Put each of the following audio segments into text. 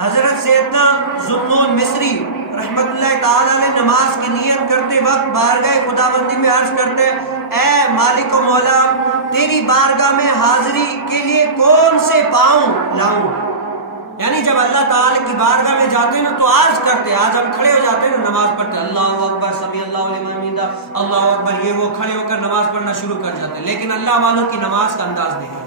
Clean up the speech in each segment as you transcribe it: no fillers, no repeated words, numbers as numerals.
حضرت سیدنا ذوالنون مصری رحمت اللہ تعالی علیہ نماز کی نیت کرتے وقت بارگاہ خداوندی میں عرض کرتے، اے مالک و مولا، تیری بارگاہ میں حاضری کے لیے کون سے پاؤں لاؤں؟ یعنی جب اللہ تعالی کی بارگاہ میں جاتے ہیں نا تو عرض کرتے، آج ہم کھڑے ہو جاتے ہیں نا نماز پڑھتے، اللہ اکبر سمیع اللہ لمن حمدہ، اللہ اکبر، یہ وہ کھڑے ہو کر نماز پڑھنا شروع کر جاتے ہیں، لیکن اللہ والوں کی نماز کا انداز نہیں ہے۔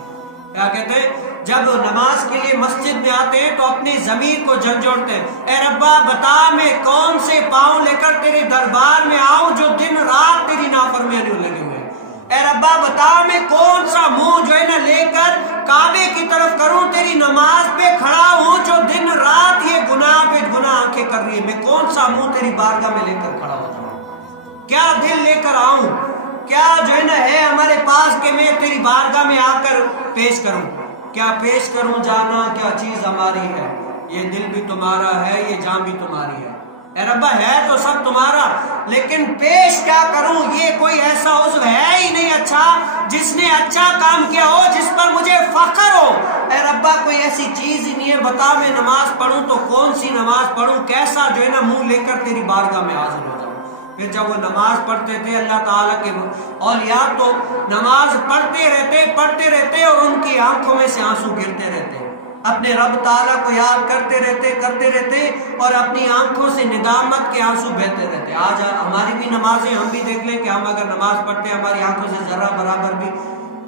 کیا کہتے ہیں؟ جب نماز کے لیے مسجد میں آتے ہیں تو اپنی ضمیر کو جھنجھوڑتے ہیں، اے ربا بتا میں کون سے پاؤں لے کر تیرے دربار میں آؤں جو دن رات تیری نافرمانی میں لگے ہوئے ہیں، اے ربا بتا میں کون سا منہ جو ہے نا لے کر کعبے کی طرف کروں، تیری نماز پہ کھڑا ہوں جو دن رات یہ گناہ پہ گناہ آنکھیں کر رہی ہے، میں کون سا منہ تیری بارگاہ میں لے کر کھڑا ہو جاؤں، کیا دل لے کر آؤں، کیا جو ہے نا ہے ہمارے پاس کہ میں تیری بارگاہ میں آ کر پیش کروں، کیا پیش کروں جانا، کیا چیز ہماری ہے، یہ دل بھی تمہارا ہے، یہ جان بھی تمہاری ہے، اے ربا ہے تو سب تمہارا، لیکن پیش کیا کروں، یہ کوئی ایسا عضو ہے ہی نہیں اچھا جس نے اچھا کام کیا ہو، جس پر مجھے فخر ہو، اے ربا کوئی ایسی چیز ہی نہیں ہے، بتا میں نماز پڑھوں تو کون سی نماز پڑھوں، کیسا جو ہے نا منہ لے کر تیری بارگاہ میں حاضر ہو جاؤں۔ پھر جب وہ نماز پڑھتے تھے، اللہ تعالیٰ کے اولیاء تو نماز پڑھتے رہتے اور ان کی آنکھوں میں سے آنسو گرتے رہتے، اپنے رب تعالیٰ کو یاد کرتے رہتے اور اپنی آنکھوں سے ندامت کے آنسو بہتے رہتے۔ آج ہماری بھی نمازیں ہم بھی دیکھ لیں کہ ہم اگر نماز پڑھتے ہیں ہماری آنکھوں سے ذرہ برابر بھی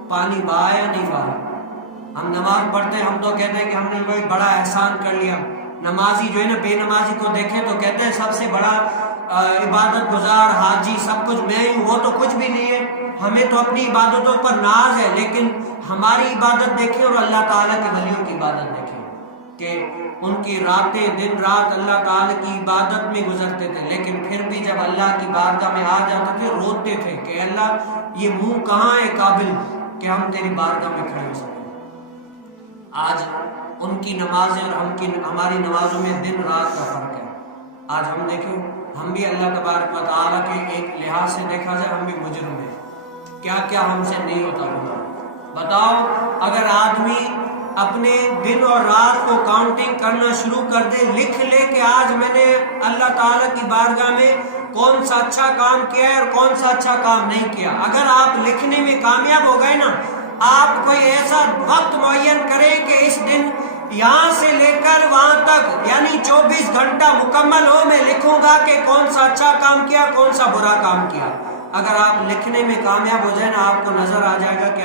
پانی بہا یا نہیں بہا، ہم نماز پڑھتے ہیں ہم تو کہتے ہیں کہ ہم نے کوئی بڑا احسان کر لیا، نمازی جو ہے نا بے نمازی کو دیکھیں تو کہتے ہیں سب سے بڑا عبادت گزار حاجی سب کچھ میں ہوں، وہ تو کچھ بھی نہیں ہے، ہمیں تو اپنی عبادتوں پر ناز ہے، لیکن ہماری عبادت دیکھیں اور اللہ تعالیٰ کے ولیوں کی عبادت دیکھیں کہ ان کی راتیں دن رات اللہ تعالیٰ کی عبادت میں گزرتے تھے، لیکن پھر بھی جب اللہ کی بارگاہ میں آ جاتے تھے روتے تھے کہ اللہ یہ منہ کہاں ہے قابل کہ ہم تیری بارگاہ میں کھڑے ہو سکیں۔ آج ان کی نمازیں اور ہماری نمازوں میں دن رات کا فرق ہے۔ آج ہم دیکھیں ہم بھی اللہ تبارک و تعالیٰ کے ایک لحاظ سے دیکھا جائے ہم بھی مجرم ہیں، کیا کیا ہم سے نہیں ہوتا ہوگا۔ بتاؤ اگر آدمی اپنے دن اور رات کو کاؤنٹنگ کرنا شروع کر دے، لکھ لے کہ آج میں نے اللہ تعالیٰ کی بارگاہ میں کون سا اچھا کام کیا ہے اور کون سا اچھا کام نہیں کیا، اگر آپ لکھنے میں کامیاب ہو گئے نا، آپ کوئی ایسا وقت معین کریں کہ اس دن یہاں سے لے کر وہاں تک یعنی 24 گھنٹہ مکمل ہو، میں لکھوں گا کہ کون سا اچھا کام کیا کون سا برا کام کیا۔ اگر آپ لکھنے میں کامیاب ہو جائیں نا، آپ کو نظر آ جائے گا کہ